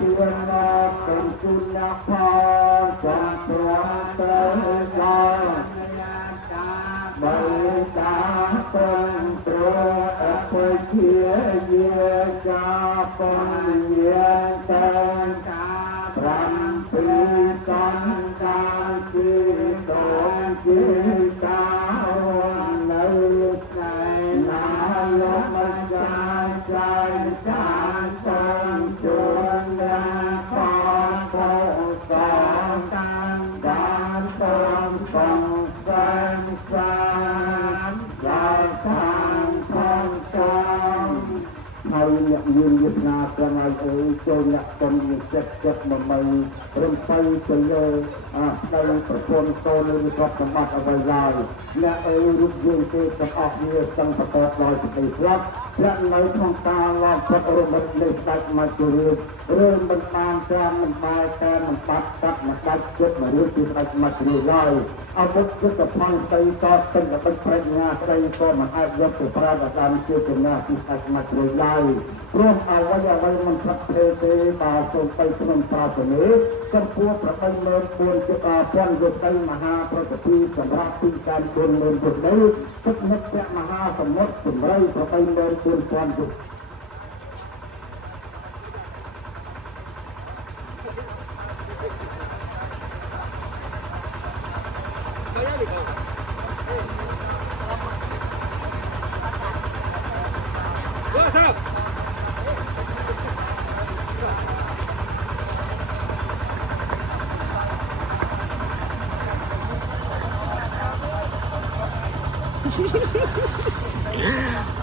เพียงเป็นจุลภาจงปรารถนาใบตาต้นโตอภัยเทียเยียจาปนเยียนเตนพรำปีกันกาจีโตจีกาวในใจนายมันใจใจจานต้นจนแรงพอโตสองกันการต้นส่งแสงสารใจทางทองจองให้ยืนยึดนาประมาณจนละตนเจ็บมาไม่เริ่มไปเฉยในประชนโตในครอบสมบัติเอาไว้ยาวและรูปยืนเตะออกเนื้อสังประกอบลอยไปครับและในท้องตาลองพระอรมในใจมาจุเริ่มมันตามแกมันตายแกมันปัดตัดมันกัดเจ็บมาเรื่องที่ใจมาจุลอยเอาบุตรจะพังใจก็เป็นกับเป็นประญาใจก็มันอาจยกตัวพระอาจารย์เชื่อเป็นหน้าที่ใจมาจุลอยร่วมเอาไว้เอาไว้มันพัดเพลเตบาส่งไปสนมปราศนีกันพวกประเป็นเมืองบนจุฬาพรยุทธมหาประสิทธิ์สำหรับที่การบนเมืองบุตรได้ทุกนักจะมหาสมุทรสมไรประเป็นเมืองบนพรยุทธ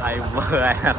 ไอ้เบื่อนะ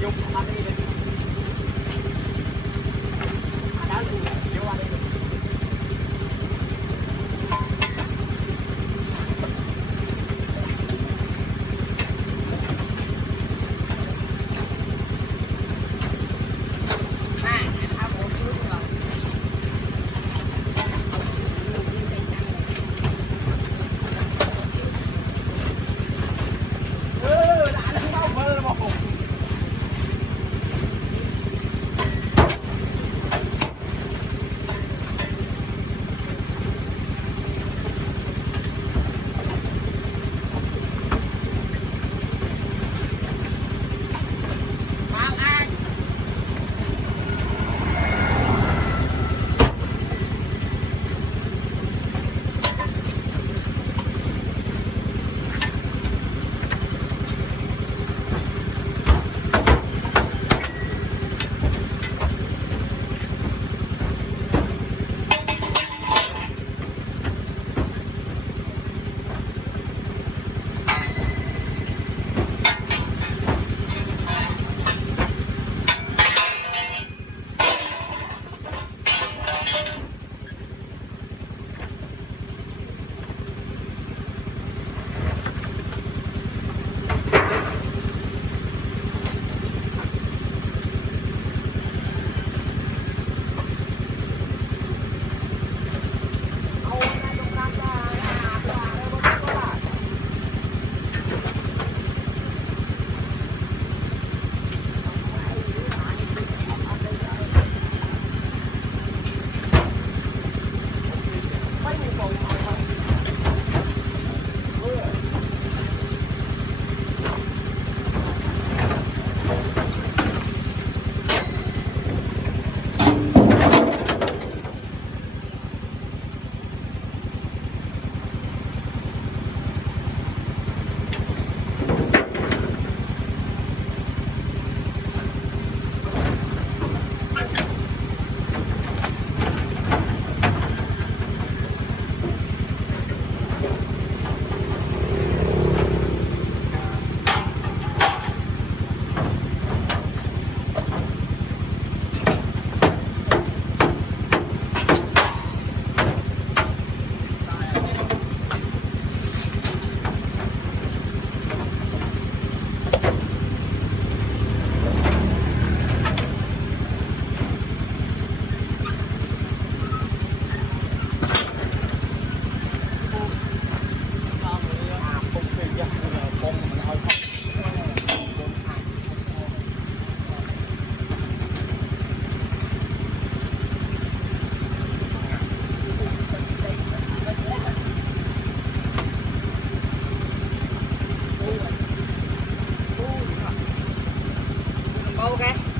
dùng ăn đi đi đá luôn vô ăn đi ok